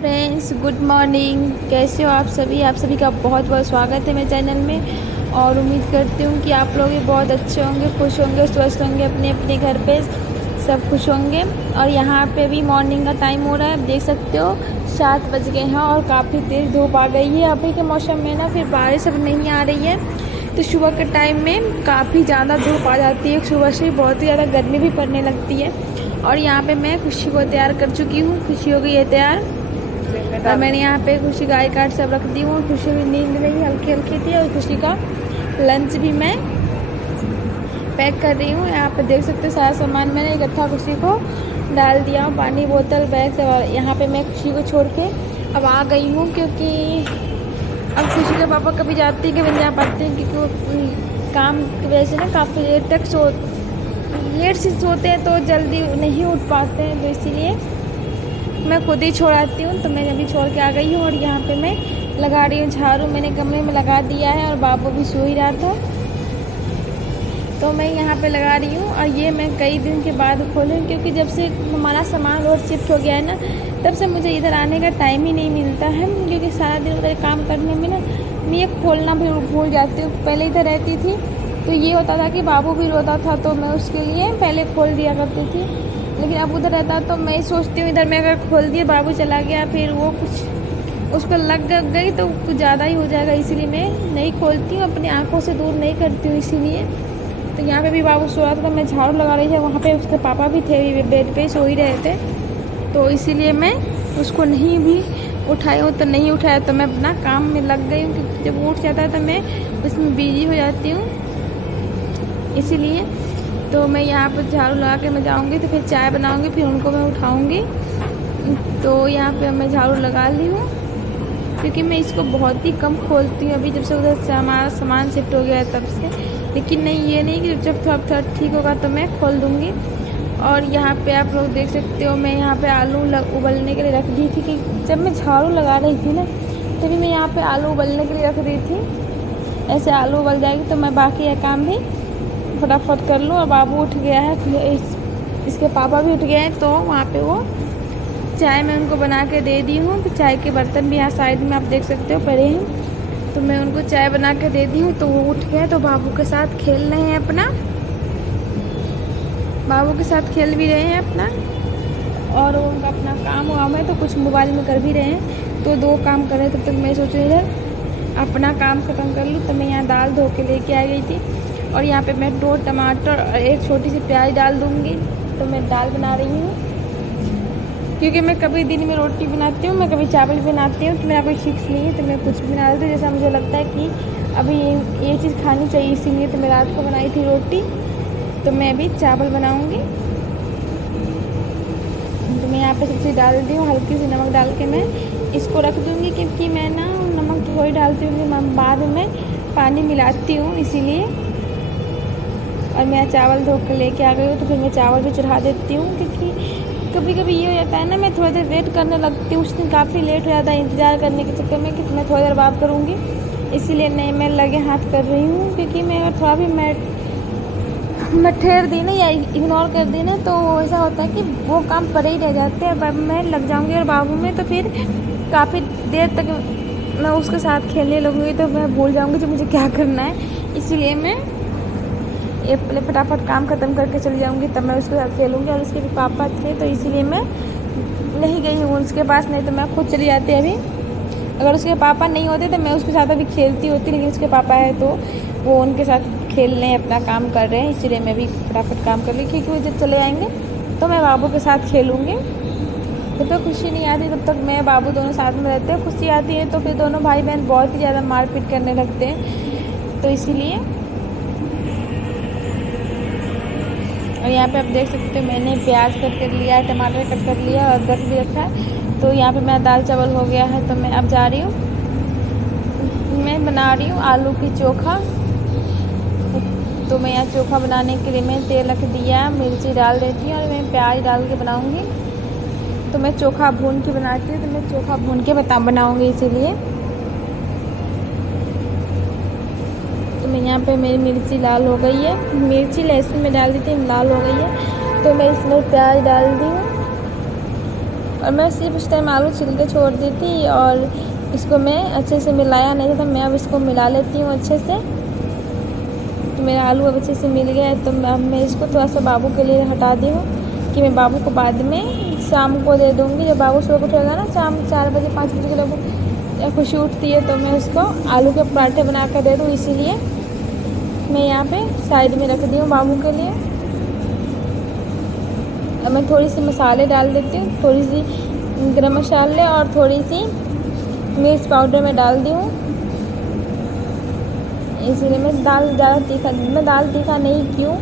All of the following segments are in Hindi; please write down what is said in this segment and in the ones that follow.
Friends, good morning. कैसे हो आप सभी का बहुत बहुत स्वागत है मेरे चैनल में। और उम्मीद करती हूँ कि आप लोग भी बहुत अच्छे होंगे, खुश होंगे, स्वस्थ होंगे, अपने अपने घर पे सब खुश होंगे। और यहाँ पे भी मॉर्निंग का टाइम हो रहा है, देख सकते हो 7 बज गए हैं और काफ़ी तेज़ धूप आ गई है। अभी के मौसम में ना फिर बारिश अब नहीं आ रही है, तो सुबह के टाइम में काफ़ी ज़्यादा धूप आ जाती है, सुबह से बहुत ही ज़्यादा गर्मी भी पड़ने लगती है। और यहाँ पे मैं खुशी को तैयार कर चुकी हूँ, खुशी हो गई है तैयार। और मैंने यहाँ पे खुशी का आई कार्ड सब रख दी हूँ। खुशी की नींद में हल्की हल्की थी और खुशी का लंच भी मैं पैक कर रही हूँ। यहाँ पे देख सकते हो सारा सामान मैंने इकट्ठा खुशी को डाल दिया हूँ, पानी बोतल बैग सब। यहाँ पे मैं खुशी को छोड़ के अब आ गई हूँ, क्योंकि अब खुशी के पापा कभी जाते हैं कभी नहीं जा पाते हैं, क्योंकि वो काम की वजह से ना काफ़ी लेट से सोते हैं, तो जल्दी नहीं उठ पाते हैं, तो इसीलिए मैं खुद ही छोड़ आती हूँ। तो मैंने अभी छोड़ के आ गई हूँ और यहाँ पे मैं लगा रही हूँ झाड़ू। मैंने कमरे में लगा दिया है और बाबू भी सो ही रहा था, तो मैं यहाँ पे लगा रही हूँ। और ये मैं कई दिन के बाद खोलूँ, क्योंकि जब से हमारा सामान और शिफ्ट हो गया है ना, तब से मुझे इधर आने का टाइम ही नहीं मिलता है, क्योंकि सारा दिन उधर काम करने में ना मैं खोलना भी भूल जाती हूँ। पहले इधर रहती थी तो ये होता था कि बाबू भी रोता था, तो मैं उसके लिए पहले खोल दिया करती थी। लेकिन अब उधर रहता तो मैं सोचती हूँ इधर मैं अगर खोल दिया, बाबू चला गया, फिर वो कुछ उसको लग गई तो कुछ ज़्यादा ही हो जाएगा, इसीलिए मैं नहीं खोलती हूँ, अपनी आंखों से दूर नहीं करती हूँ इसीलिए। तो यहाँ पे भी बाबू सो रहा था, तो मैं झाड़ू लगा रही थी। वहाँ पे उसके पापा भी थे, बेड पे सो ही रहे थे, तो इसीलिए मैं उसको नहीं भी उठाई हूँ। तो नहीं उठाया तो मैं अपना काम में लग गई हूँ, क्योंकि जब वो उठ जाता है तो मैं उसमें बिजी हो जाती हूँ, इसीलिए। तो मैं यहाँ पर झाड़ू लगा के मैं जाऊँगी, तो फिर चाय बनाऊँगी, फिर उनको मैं उठाऊँगी। तो यहाँ पे मैं झाड़ू लगा ली हूँ, क्योंकि मैं इसको बहुत ही कम खोलती हूँ अभी, जब से उधर से हमारा सामान शिफ्ट हो गया है तब से। लेकिन नहीं, ये नहीं कि जब थोड़ा ठीक होगा तो मैं खोल दूँगी। और यहाँ पे आप लोग देख सकते हो, मैं यहाँ पे आलू उबलने के लिए रख दी थी, कि जब मैं झाड़ू लगा रही थी ना, तभी मैं यहाँ पे आलू उबलने के लिए रख दी थी। ऐसे आलू उबल जाएगी तो मैं बाकी यह काम भी फटाफट कर लूँ। और बाबू उठ गया है, इसके पापा भी उठ गए हैं, तो वहाँ पे वो चाय मैं उनको बना के दे दी हूँ। तो चाय के बर्तन भी यहाँ साइड में आप देख सकते हो पड़े हैं, तो मैं उनको चाय बना के दे दी हूँ। तो वो उठ गए, तो बाबू के साथ खेल रहे हैं बाबू के साथ खेल भी रहे हैं अपना, और उनका अपना काम हुआ है, तो कुछ मोबाइल में कर भी रहे हैं। तो 2 काम कर रहे हैं, तब तक मैं सोचूँ इधर अपना काम ख़त्म कर लूँ। तो मैं यहाँ दाल धो के लेके आ गई थी, और यहाँ पे मैं 2 टमाटर और एक छोटी सी प्याज डाल दूँगी। तो मैं दाल बना रही हूँ, क्योंकि मैं कभी दिन में रोटी बनाती हूँ, मैं कभी चावल बनाती हूँ, तो मेरा कोई फिक्स नहीं है, तो मैं कुछ भी बना देती हूँ जैसा मुझे लगता है कि अभी ये चीज़ खानी चाहिए, इसीलिए। तो मैं रात को बनाई थी रोटी, तो मैं अभी चावल बनाऊँगी। तो मैं यहाँ पे सब्ज़ी डाल दी हूँ, हल्की सी नमक डाल के मैं इसको रख दूँगी, क्योंकि मैं ना नमक तो थोड़ी डालती हूँ, मैं बाद में पानी मिलाती हूँ, इसीलिए। और मैं चावल धो के लेके आ गई हूँ, तो फिर मैं चावल भी चढ़ा देती हूँ, क्योंकि कभी कभी ये हो जाता है ना, मैं थोड़ी देर वेट करने लगती हूँ। उस दिन काफ़ी लेट हो जाता है इंतज़ार करने के चक्कर में, कि मैं थोड़ी देर बात करूँगी, इसीलिए नहीं मैं लगे हाथ कर रही हूँ। क्योंकि मैं अगर थोड़ा भी मैं ठहर दी ना या इग्नोर कर दी ना, तो ऐसा होता है कि वो काम पड़े ही रह जाते हैं। अब मैं लग जाऊँगी और बाबू में, तो फिर काफ़ी देर तक मैं उसके साथ खेलने लगूँगी, तो मैं भूल जाऊँगी जो मुझे क्या करना है। इसीलिए मैं ये पहले फटाफट काम ख़त्म करके चली जाऊँगी, तब मैं उसके साथ खेलूँगी। और उसके भी पापा थे, तो इसीलिए मैं नहीं गई हूँ उसके पास, नहीं तो मैं खुद चली जाती अभी। अगर उसके पापा नहीं होते तो मैं उसके साथ अभी खेलती होती, लेकिन उसके पापा है तो वो उनके साथ खेल रहे हैं, अपना काम कर रहे हैं, इसीलिए मैं भी फटाफट काम कर ली, क्योंकि वो जब चले जाएंगे तो मैं बाबू के साथ खेलूँगी। जब तक खुशी नहीं आती तब तक मैं बाबू दोनों साथ में रहते हैं। खुशी आती है तो फिर दोनों भाई बहन बहुत ही ज़्यादा मारपीट करने लगते हैं, तो इसीलिए। और यहाँ पे आप देख सकते हो मैंने प्याज कट कर लिया है, टमाटर कट कर लिया और अदरक भी रखा है। तो यहाँ पे मेरा दाल चावल हो गया है, तो मैं अब जा रही हूँ, मैं बना रही हूँ आलू की चोखा। तो मैं यहाँ चोखा बनाने के लिए मैं तेल रख दिया, मिर्ची डाल देती हूँ और मैं प्याज डाल के बनाऊँगी। तो मैं चोखा भून के बनाती हूँ, तो मैं चोखा भून के बनाऊँगी, इसीलिए। तो मैं यहाँ पे मेरी मिर्ची लाल हो गई है, मिर्ची लहसुन में डाल दी थी, लाल हो गई है, तो मैं इसमें प्याज डाल दी हूँ। और मैं सिर्फ उस टाइम आलू छिल के छोड़ दी थी और इसको मैं अच्छे से मिलाया नहीं था, तो मैं अब इसको मिला लेती हूँ अच्छे से। तो मेरा आलू अब अच्छे से मिल गया है, तो अब मैं इसको थोड़ा सा बाबू के लिए हटा दी हूँ कि मैं बाबू को बाद में शाम को दे दूँगी। जब बाबू सुबह उठेगा ना, शाम 4 बजे 5 बजे के लगभग खुशी उठती है, तो मैं उसको आलू के पराठे बना कर दे दूँ, इसीलिए मैं यहाँ पे साइड में रख दी हूँ बाबू के लिए। अब मैं थोड़ी सी मसाले डाल देती हूँ, थोड़ी सी गरम मसाले और थोड़ी सी मिर्च पाउडर में डाल दी हूँ, इसीलिए मैं दाल तीखा नहीं क्यों,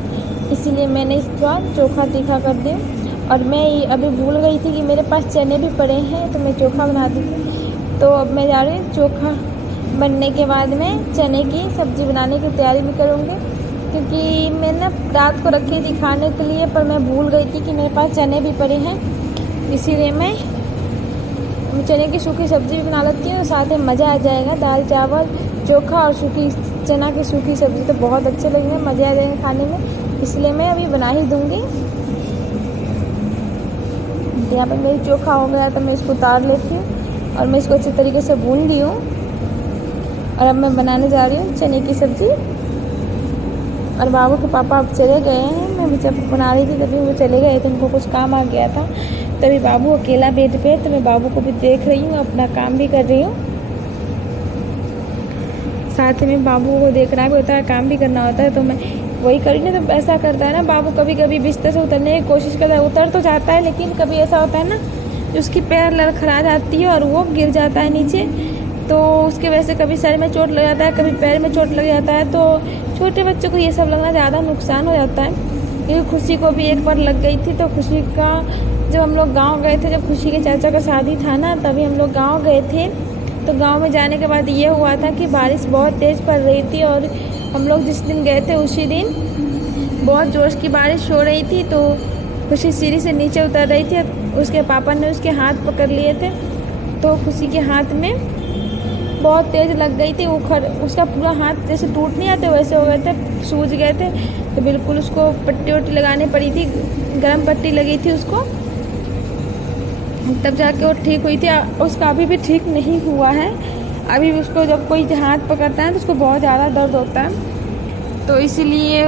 इसीलिए मैंने इस बार चोखा तीखा कर दी। और मैं अभी भूल गई थी कि मेरे पास चने भी पड़े हैं, तो मैं चोखा बना दी थी। तो अब मैं जा रही हूँ, चोखा बनने के बाद मैं चने की सब्ज़ी बनाने की तैयारी भी करूँगी, क्योंकि मैंने रात को रखी थी खाने के लिए, पर मैं भूल गई थी कि मेरे पास चने भी पड़े हैं, इसीलिए मैं चने की सूखी सब्ज़ी भी बना लेती हूँ, साथ में मज़ा आ जाएगा। दाल चावल चोखा और सूखी चना की सूखी सब्ज़ी तो बहुत अच्छे लगेंगे, मज़े आ जाएंगे खाने में, इसलिए मैं अभी बना ही दूँगी। यहाँ पर मेरी चोखा हो गया, तो मैं इसको उतार लेती हूँ और मैं इसको अच्छे तरीके से भून ली हूँ। और अब मैं बनाने जा रही हूँ चने की सब्ज़ी। और बाबू के पापा अब चले गए हैं, मैं जब बना रही थी तभी वो चले गए थे, उनको कुछ काम आ गया था, तभी बाबू अकेला बेड पे है, तो मैं बाबू को भी देख रही हूँ, अपना काम भी कर रही हूँ। साथ में बाबू को देखना भी होता है, काम भी करना होता है, तो मैं वही करी ना। तो ऐसा करता है ना, बाबू कभी कभी बिस्तर से उतरने की कोशिश करता है, उतर तो जाता है, लेकिन कभी ऐसा होता है ना कि उसकी पैर लड़खड़ा जाती है और वो गिर जाता है नीचे, तो उसके वजह से कभी सर में चोट लग जाता है, कभी पैर में चोट लग जाता है। तो छोटे बच्चों को ये सब लगना ज़्यादा नुकसान हो जाता है, क्योंकि खुशी को भी एक बार लग गई थी। तो खुशी का जब हम लोग गाँव गए थे, जब खुशी के चाचा का शादी था ना, तभी हम लोग गाँव गए थे। तो गांव में जाने के बाद ये हुआ था कि बारिश बहुत तेज़ पड़ रही थी, और हम लोग जिस दिन गए थे उसी दिन बहुत जोश की बारिश हो रही थी। तो खुशी सीढ़ी से नीचे उतर रही थी, उसके पापा ने उसके हाथ पकड़ लिए थे, तो खुशी के हाथ में बहुत तेज़ लग गई थी। उसका पूरा हाथ जैसे टूट नहीं आते वैसे हो गए थे, सूज गए थे, तो बिल्कुल उसको पट्टी वट्टी लगानी पड़ी थी, गर्म पट्टी लगी थी उसको, तब जाके वो ठीक हुई थी। उसका अभी भी ठीक नहीं हुआ है, अभी भी उसको जब कोई हाथ पकड़ता है तो उसको बहुत ज़्यादा दर्द होता है। तो इसीलिए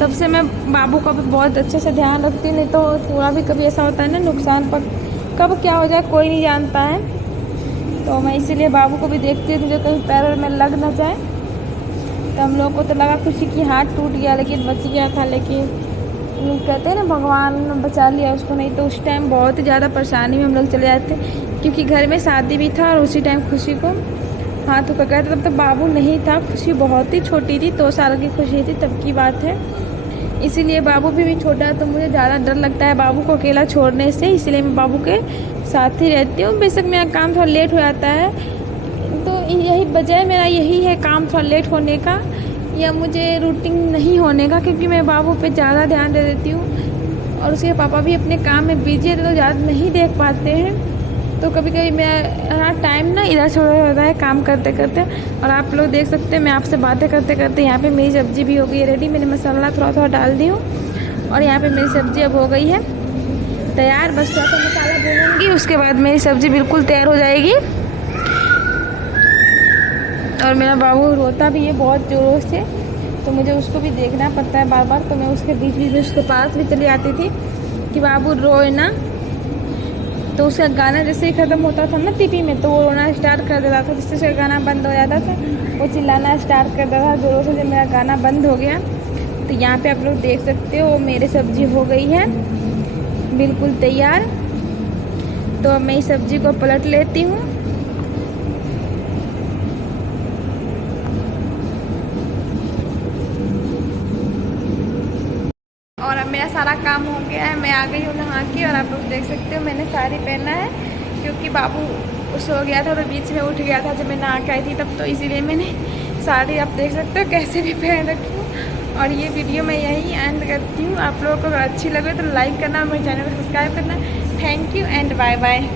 तब से मैं बाबू का भी बहुत अच्छे से ध्यान रखती, नहीं तो थोड़ा भी कभी ऐसा होता है ना, नुकसान पर कब क्या हो जाए कोई नहीं जानता है। तो मैं इसीलिए बाबू को भी देखती थी जो कहीं पैर में लग ना जाए। तो हम लोग को तो लगा खुशी की हाथ टूट गया, लेकिन बच गया था। लेकिन कहते हैं ना, भगवान बचा लिया उसको, नहीं तो उस टाइम बहुत ही ज़्यादा परेशानी में हम लोग चले जाते, क्योंकि घर में शादी भी था और उसी टाइम खुशी को हाथ पकड़ गया था। तब तक बाबू नहीं था, खुशी बहुत ही छोटी थी, 2 साल की खुशी थी तब की बात है, इसीलिए बाबू भी छोटा है। तो मुझे ज़्यादा डर लगता है बाबू को अकेला छोड़ने से, इसलिए मैं बाबू के साथ ही रहती हूँ। बेशक मेरा काम थोड़ा लेट हो जाता है, तो यही वजह मेरा यही है, काम थोड़ा लेट होने का या मुझे रूटीन नहीं होने का, क्योंकि मैं बाबू पे ज़्यादा ध्यान दे देती हूँ और उसके पापा भी अपने काम में बिजी है, तो ज़्यादा नहीं देख पाते हैं। तो कभी कभी मेरा टाइम ना इधर से उधर होता है काम करते करते। और आप लोग देख सकते हैं मैं आपसे बातें करते करते यहाँ पे मेरी सब्ज़ी भी हो गई है रेडी। मैंने मसाला थोड़ा थोड़ा डाल दी हूँ और यहाँ पे मेरी सब्ज़ी अब हो गई है तैयार। बस थोड़ा सा मसाला भूनूंगी, उसके बाद मेरी सब्ज़ी बिल्कुल तैयार हो जाएगी। और मेरा बाबू रोता भी है बहुत ज़ोरों से, तो मुझे उसको भी देखना पड़ता है बार बार, तो मैं उसके बीच बीच में उसके पास भी चली आती थी कि बाबू रोए ना। तो उसका गाना जैसे ही ख़त्म होता था ना टीवी में, तो वो रोना स्टार्ट कर देता था, जिससे उसका गाना बंद हो जाता था, वो चिल्लाना स्टार्ट कर देता था ज़ोरों से। जब मेरा गाना बंद हो गया तो यहाँ पे आप लोग देख सकते हो मेरी सब्ज़ी हो गई है बिल्कुल तैयार। तो अब मैं इस सब्ज़ी को पलट लेती हूँ। और अब मेरा सारा काम हो गया है, मैं आ गई हूँ नहा के। और आप लोग देख सकते हो मैंने साड़ी पहना है, क्योंकि बाबू सो गया था तो बीच में उठ गया था जब मैं नहा के आई थी तब, तो इसीलिए मैंने साड़ी आप देख सकते हो कैसे भी पहन रखी हूँ। और ये वीडियो मैं यही एंड करती हूँ। आप लोगों को अगर अच्छी लगे तो लाइक करना, मेरे चैनल को सब्सक्राइब करना। Thank you and bye bye.